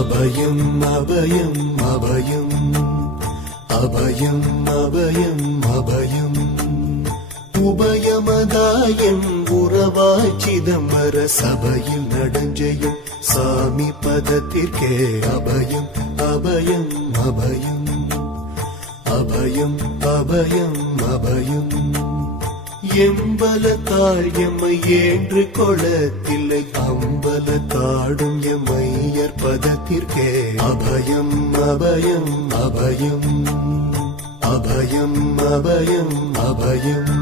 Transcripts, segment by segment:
அபயம் அபயம் அபயம் அபயம் அபயம் அபயம் உபயமதாயம் உறவாய் சிதம்பர சபையில் நடஞ்செய்யும் சாமி பதத்திற்கே அபயம் அபயம் அபயம் அபயம் அபயம் அபயம் எம்பலத்தாள் எம்மை ஏன்று கொளத்தில்லை அம்பலத்தாடும் எம்மையர் பதத்திற்கே அபயம் அபயம் அபயம் அபயம் அபயம் அபயம்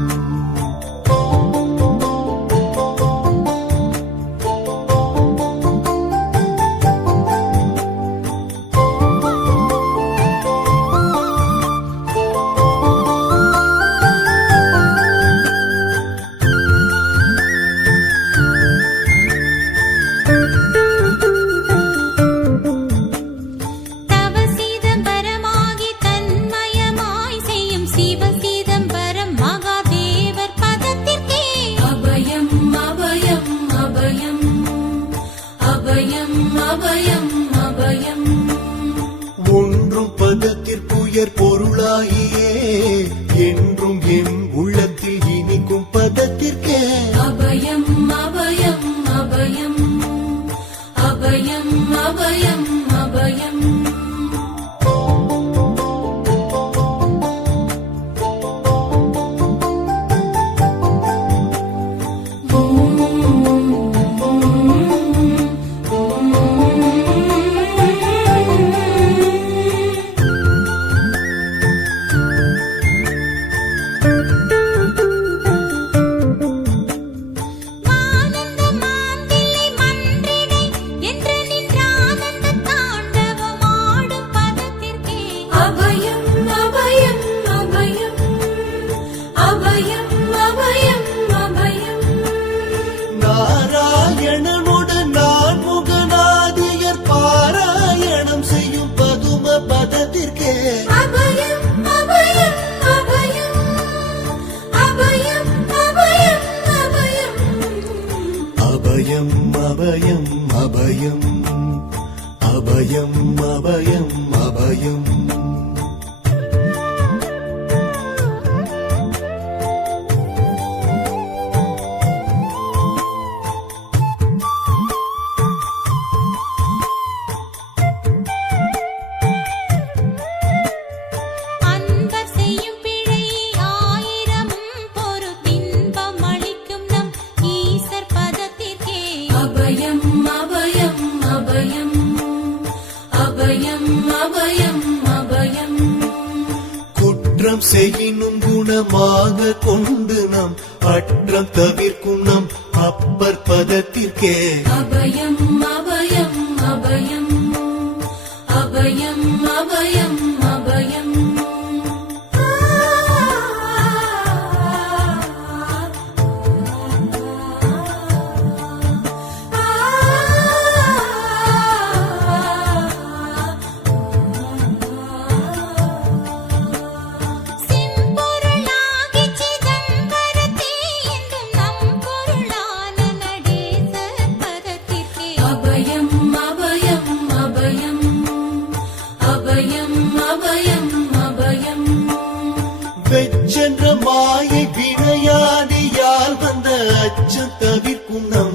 ஒன்றும் பதத்திற்குயர் பொருளாகியே என்றும் என் உள்ளத்தில் இனிக்கும் பதத்திற்கே அபயம் அபயம் அபயம் அபயம் அபயம் அபயம் நாராயணனுடன் நான் முகநாதியர் பாராயணம் செய்யும் பதும பதத்திற்கே அபயம் அபயம் அபயம் அபயம் அபயம் அபயம் அபயம் அபயம் அபயம் அபயம் அபயம் அபயம் குற்றம் செய்யினும் குணமாக கொண்டு நம் அற்றம் தவிர்க்கும் நம் அப்பர் பதத்திற்கே அபயம் அபயம் அபயம் அபயம் அபயம் அபயம் வெச்சென்ற மாயை வினையாடியால் வந்த அச்சம் தவிர்க்கும் நம்